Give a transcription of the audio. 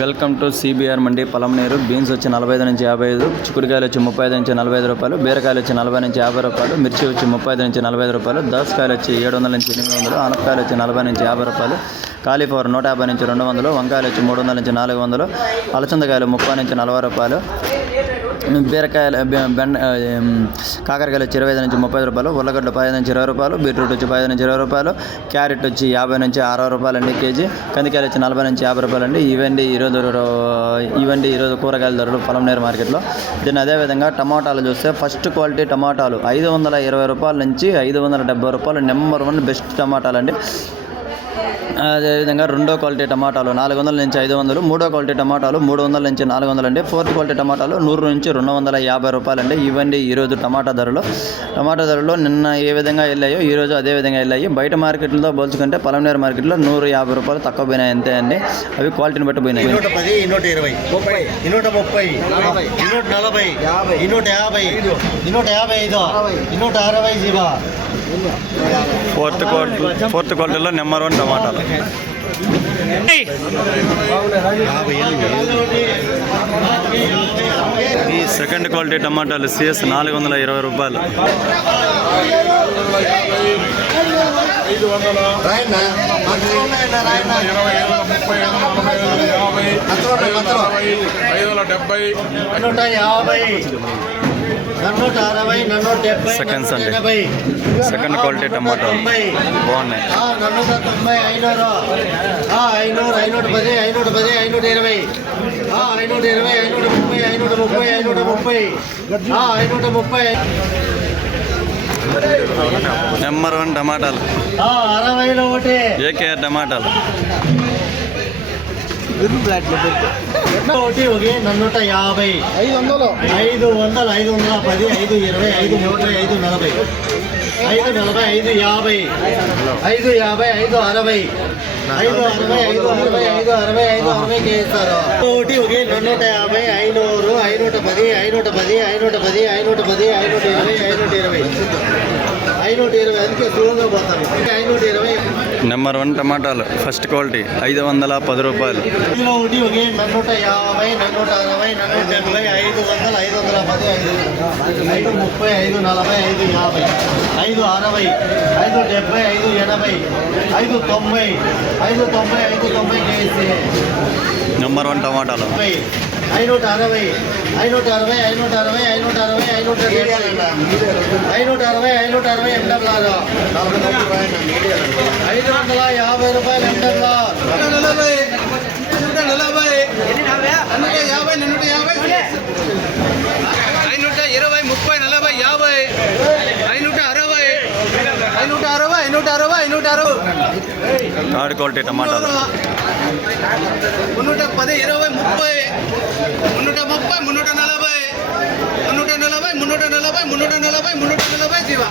Welcome to CBR Mandi Palamaner. Beans వచ్చి 45 నుంచి 55, చిక్కుడుకాయలు వచ్చి 35 నుంచి 45 రూపాయలు, బీరకాయలు వచ్చి 40 నుంచి 50 రూపాయలు, మిర్చి వచ్చి 35 నుంచి 45 రూపాయలు, దోసకాయలు వచ్చి 700 నుంచి 800, ఆనపకాయలు వచ్చి 40 నుంచి 50 రూపాయలు, కాలీఫ్లవర్ 150 నుంచి 200, వంకాయలు వచ్చి 300 నుంచి 400, అలచందకాయలు 30 నుంచి 40 రూపాయలు, బీరకాయలు కాకరకాయలు వచ్చి 25 నుంచి 30 రూపాయలు, ఉల్లగడ్డలు 15 నుంచి 20 రూపాయలు, బీట్రూట్ వచ్చి 15 నుంచి 20 రూపాయలు, క్యారెట్ వచ్చి 50 నుంచి 60 రూపాయలు అండి కేజీ, కందికాయలు వచ్చి 40 నుంచి 50 రూపాయలు అండి. ఇవండి ఈరోజు కూరగాయల ధరలు పలమనేరు మార్కెట్లో. దీన్ని అదేవిధంగా టమాటాలు చూస్తే ఫస్ట్ క్వాలిటీ టమాటాలు 520 రూపాయల నుంచి 570 రూపాయలు నెంబర్ 1 బెస్ట్ టమాటాలు అండి. అదేవిధంగా రెండో క్వాలిటీ టమాటాలు 400 నుంచి 500, మూడో క్వాలిటీ టమాటాలు 300 నుంచి 400 అండి, ఫోర్త్ క్వాలిటీ టమాటాలు 100 నుంచి 250 రూపాయలు అండి. ఇవ్వండి ఈరోజు టమాటా ధరలు నిన్న ఏ విధంగా వెళ్ళాయో ఈరోజు అదే విధంగా వెళ్ళాయి. బయట మార్కెట్లతో పోల్చుకుంటే పలమనేరు మార్కెట్లో 150 రూపాయలు తక్కువ పోయినాయి అంతే అండి. అవి క్వాలిటీని బట్టి పోయినాయి. 110, 120, 130, 140, 150, 155, 160 ఫోర్త్ క్వాలిటీలో నెంబర్ 1 టమాటాలు. ఈ సెకండ్ క్వాలిటీ టమాటాలు సిఎస్ 420 రూపాయలు. సెకండ్స్ అండి. సెకండ్ క్వాలిటీ టమాటో బాగున్నాయి. 530 నెంబర్ 1 టమాటాలు 60 ఏకేఆర్ టమాటాలు. ఒకటి 150, 500, 510, 520, 530, 540, 540, 550, 550, 560, 560 చేస్తారు. ఒకటి 250, 500, 510, 510, 510, 510, 520, అందుకే దూరంగా పోతాను. 520 నెంబర్ 1 టమాటాలు ఫస్ట్ క్వాలిటీ 510 రూపాయలు. కిలో ఒకటి 150, 460, 470, 500, 510, 530, 540, 550, 560, 570, 580, 590, 590 కేజీ. నెంబర్ 1 టమాటాలు 560, 560, 560, 560, 560 ఎండబ్లారు 550 రూపాయలు ఎండబ్లార్ 140, 140, 560, థర్డ్ క్వాలిటీ టమాటాలు 110, 20, 30, 130, 340, 340, 340, 340 జీవా